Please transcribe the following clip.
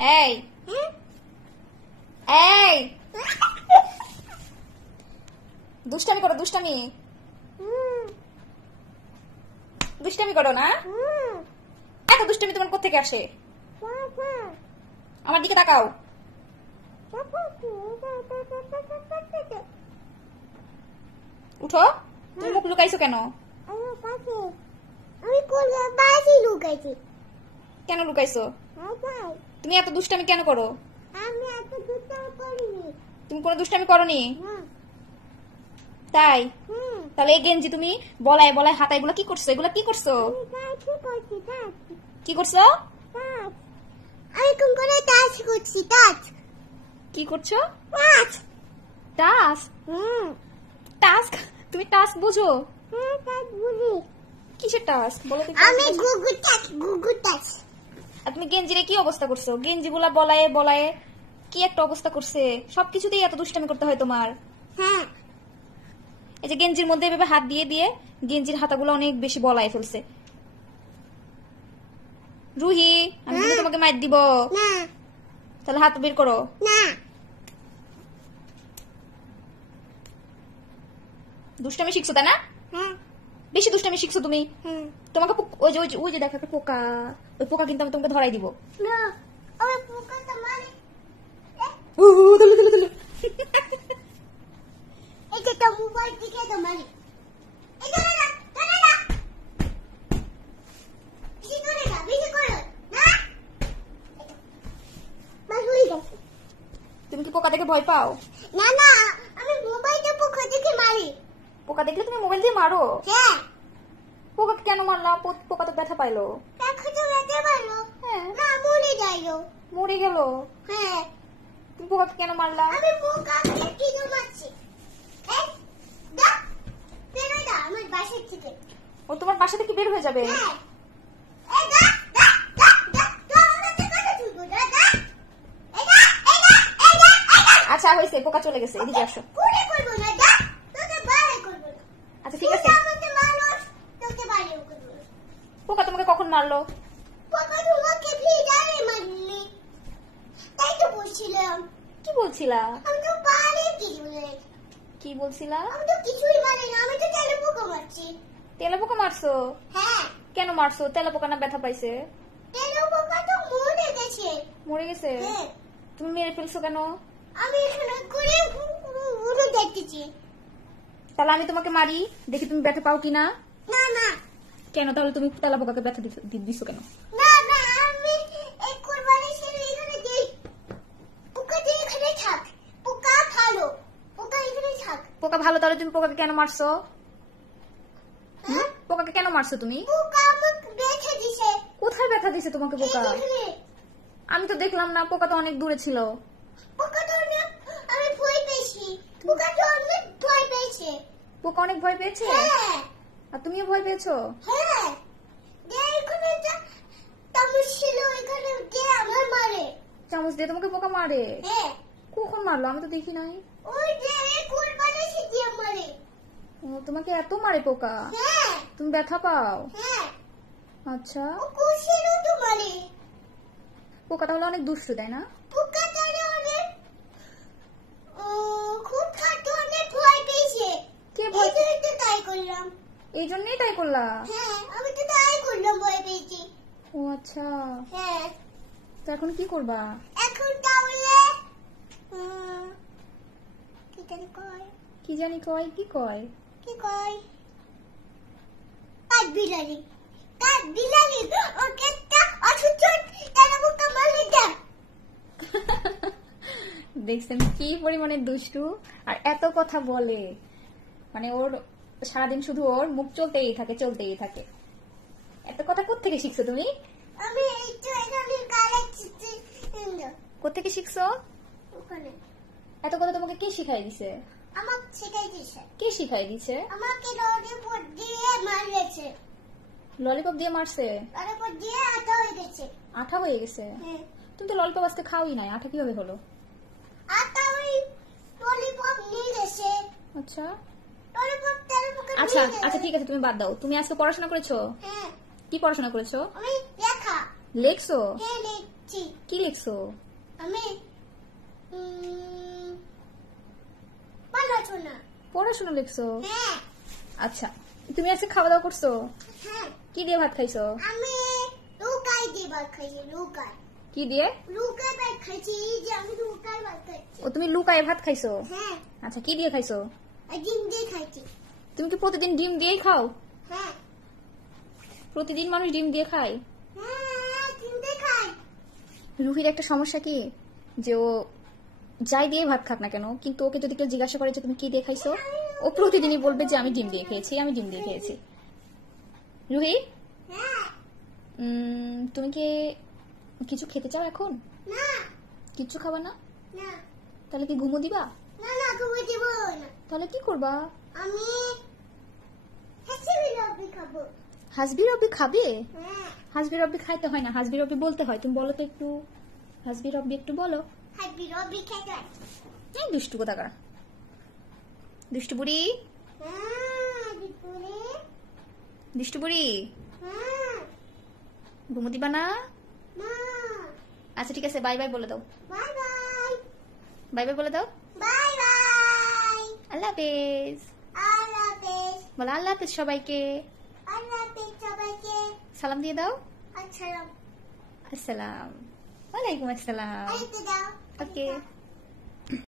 এই এই দুষ্টামি করো, দুষ্টামি দুষ্টামি করো না। এত দুষ্টামি তোমার কোথা থেকে আসে? আমার দিকে তাকাও। উঠো। তুমি মুখ লুকাইছো কেন? কেন লুকাইছো? তুমি এত দুষ্টামি কেন করো? তুমি কোনো দুষ্টামি করনি? তাই? তাহলে এই গেঞ্জি তুমি বলায় বলায় হাতা এগুলো কি করছো? এগুলো কি করছো? কি করছো? আমি কোন করে টাচ করছি? টাচ কি করছো? Touch task? টাস্ক? তুমি টাস্ক বুঝো? হ্যাঁ টাচ বুঝি। কিসের টাস্ক বলো তো? আমি গুগল টাচ, গুগল টাচ। আর তুমি গেঞ্জিরে কি অবস্থা করছো? গেঞ্জিগুলা বলায় বলায় কি একটা অবস্থা করছে। সবকিছুতেই এত দুষ্টামি করতে হয় তোমার। হ্যাঁ এই যে গেঞ্জির মধ্যে এভাবে হাত দিয়ে দিয়ে গেঞ্জির হাতাগুলো অনেক বেশি বলায় ফেলছে। রুহি, আমি কিন্তু তোমাকে মাইর দিব। না তাহলে হাত বের করো। না দুষ্টামি শিখছো তাই না? হ্যাঁ বেশি দুষ্টামি শিখছো তুমি। হ্যাঁ তোমাকে ওই যে দেখো একটা পোকা, ওই পোকা কিন্তু আমি তোমাকে ধরাই দিব। না আমি পোকাটা মারি। এটা তো মোবাইল দিকে তো মারি। এটা না না না বেশি করে না, বেশি করে না মারুই গেছে। তুমি কি পোকা দেখে ভয় পাও? না না আমি মোবাইলটা পোকা দিকে মারি। পোকা দেখলে তুমি মোবাইল দিয়ে মারো? হ্যাঁ পোকা কেন মারলা? পোকা তো ব্যথা পাইলো। দেখো তো যেতে পারো। হ্যাঁ না মরে যাইও। মরে গেল। হ্যাঁ তুমি পোকাকে কেন মারলা? আমি পোকাকে কি মারছি? এই দা বের হয়ে যা আমার বাসা থেকে। ও তোমার বাসা থেকে বের হয়ে যাবে? হ্যাঁ এই দা দা দা দা তো আমরা কি করে তুলবো? দা দা এই দা এই দা এই দা এই দা। আচ্ছা হয়েছে, পোকা চলে গেছে, এদিকে আসো। পুরে করবো না দা, তোকে বাইরে করবো না। আচ্ছা ঠিক আছে। তুই আমাকে মানুষ, তোকে বাইরে করবো না। পোকা তোমাকে কখন মারলো? পোকা তোমাকে ভিড়ারে মারলি, তাই তো বলছিলাম। কি বলছিলা? আমি তো পারি কি বলে। কি বলছিলা? আমি তো কিছুই মারি না, আমি তো তেলে পোকা মারছি। তেলা পোকা মারছো? হ্যাঁ কেন মারছো? তেলা পোকা না ব্যথা পাইছে? তেলে পোকা তো মরে গেছে। মরে গেছে? হ্যাঁ তুমি মেরে ফেলছো কেন? আমি এখানে করে উড়ে দেখতেছি। তাহলে আমি তোমাকে মারি, দেখি তুমি ব্যথা পাও কিনা। না না কেন তাহলে তুমি তেলা পোকাকে ব্যথা দিছো কেন? না না আমি এই কোরবানি ছেড়ে এখানে দেই। পোকা যে এখানে থাক, পোকা ভালো, পোকা এখানে থাক। পোকা ভালো, তাহলে তুমি পোকাকে কেন মারছো? হ্যাঁ পোকাকে কেন মারছো তুমি? পোকা আমাকে বেঁচে দিছে। কোথায় ব্যথা দিছে তোমাকে পোকা? এখানে আমি তো দেখলাম না, পোকা তো অনেক দূরে ছিল। পোকা তো অনেক, আমি ভয় পেয়েছি। পোকা তো অনেক ভয় পেয়েছে। পোকা অনেক ভয় পেয়েছে? হ্যাঁ আর তুমিও ভয় পেয়েছো? হ্যাঁ এখানে একটা চামচ ছিল, এখানে দিয়ে আমার মারে। চামচ দিয়ে তোমাকে পোকা মারে? হ্যাঁ কখন মারলো? আমি তো দেখি নাই। ওই যে কোরবানি দিয়ে মারে। ও তোমাকে এত মারে পোকা? হ্যাঁ তুমি ব্যথা পাও? হ্যাঁ আচ্ছা, ও কুশিরও তো মারে। পোকা তাহলে অনেক দুষ্টু তাই না? পোকা তারে অনেক খুব খাটো, অনেক ভয় পেয়েছে। কে ভয়? এই তো তাই করলাম। এই জন্যই তাই করলা? হ্যাঁ আমি তো তাই করলাম, ভয় পেয়েছি। ও আচ্ছা, হ্যাঁ তো এখন কি করবা? এখন তাহলে কি জানি কয়, কি জানি কয়? কি কয়? কি কয়? কাঠ বিলালি, কাঠ বিলালি ওকে একটা অসুস্থ তেলে পোকা মারলে যা। দেখছেন কি পরিমাণে দুষ্টু, আর এত কথা বলে। মানে ওর সারাদিন শুধু ওর মুখ চলতেই থাকে, চলতেই থাকে। এত কথা কোত্থেকে শিখছো তুমি? আমি এই তো এখানে কালে চিঠি কোত্থেকে শিখছো? ওখানে এত কথা তোমাকে কে শিখাই দিছে? আমাকে শিখাই দিয়েছে। কে শিখাই দিছে? আমাকে ললিপপ দিয়ে মারিয়েছে। ললিপপ দিয়ে মারছে? ললিপপ দিয়ে আটা হয়ে গেছে। আঠা হয়ে গেছে? হ্যাঁ তুমি তো ললিপপ আজকে খাওই নাই, আঠা কিভাবে হলো? আটা ওই ললিপপ নিয়ে গেছে। আচ্ছা ললিপপ তেলে পোকা আচ্ছা নিয়ে গেছে। আচ্ছা ঠিক আছে, তুমি বাদ দাও। তুমি আজকে পড়াশোনা করেছো? হ্যাঁ কি পড়াশোনা করেছো? আমি লেখা। লেখছো? হ্যাঁ লিখছি কি লিখছো? আমি পড়াশোনা। পড়াশোনা লিখছো? হ্যাঁ আচ্ছা, তুমি আজকে খাওয়া দাওয়া করছো? হ্যাঁ কি দিয়ে ভাত খাইছো? আমি লুকাই দিয়ে ভাত খাইছি। লুকাই কি দিয়ে? লুকাই ভাত খাইছি। এই যে আমি লুকাই ভাত খাইছি। ও তুমি লুকায় ভাত খাইছো? হ্যাঁ আচ্ছা, কি দিয়ে খাইছো? আর ডিম দিয়ে খাইছি। তুমি কি প্রতিদিন ডিম দিয়েই খাও? হ্যাঁ প্রতিদিন মানুষ ডিম দিয়ে খায়? হ্যাঁ ডিম দিয়ে খাই। রুহির একটা সমস্যা কি, যে ও যাই দিয়ে ভাত খাক না কেন, কিন্তু ওকে যদি কেউ জিজ্ঞাসা করে যে তুমি কি দিয়ে খাইছো, ও প্রতিদিনই বলবে যে আমি ডিম দিয়ে খেয়েছি, আমি ডিম দিয়ে খেয়েছি। রুহি, হ্যাঁ তুমি কি কিছু খেতে চাও এখন? না কিচ্ছু খাবা না? না তাহলে কি ঘুমো দিবা? না না তুমি দিব না। তাহলে কি করবা? আমি হাসিবি রবি খাবো। হাসবি রব্বি খাবে? হ্যাঁ হাসবি রব্বি খাইতে হয় না, হাসবি রব্বি বলতে হয়। তুমি বলো তো একটু, হাসবি রব্বি একটু বলো। হাসবি রবি খাইতে হয়। এই দুষ্টু কোথাকার, দুষ্টু বুড়ি, হ্যাঁ দিপুরে। দুষ্টু বুড়ি, হ্যাঁ ঘুমো দিবা না? না আচ্ছা ঠিক আছে, বাই বাই বলে দাও। Bye bye. বাই বাই বলে দাও। Bye bye. আল্লাহ হাফেজ। আল্লাহ হাফেজ। বলো আল্লাহ হাফেজ সবাইকে। আল্লাহ হাফেজ সবাইকে। সালাম দিয়ে দাও। আসসালাম। আসসালাম। ওয়ালাইকুম আসসালাম। আরেকটু দাও। ওকে।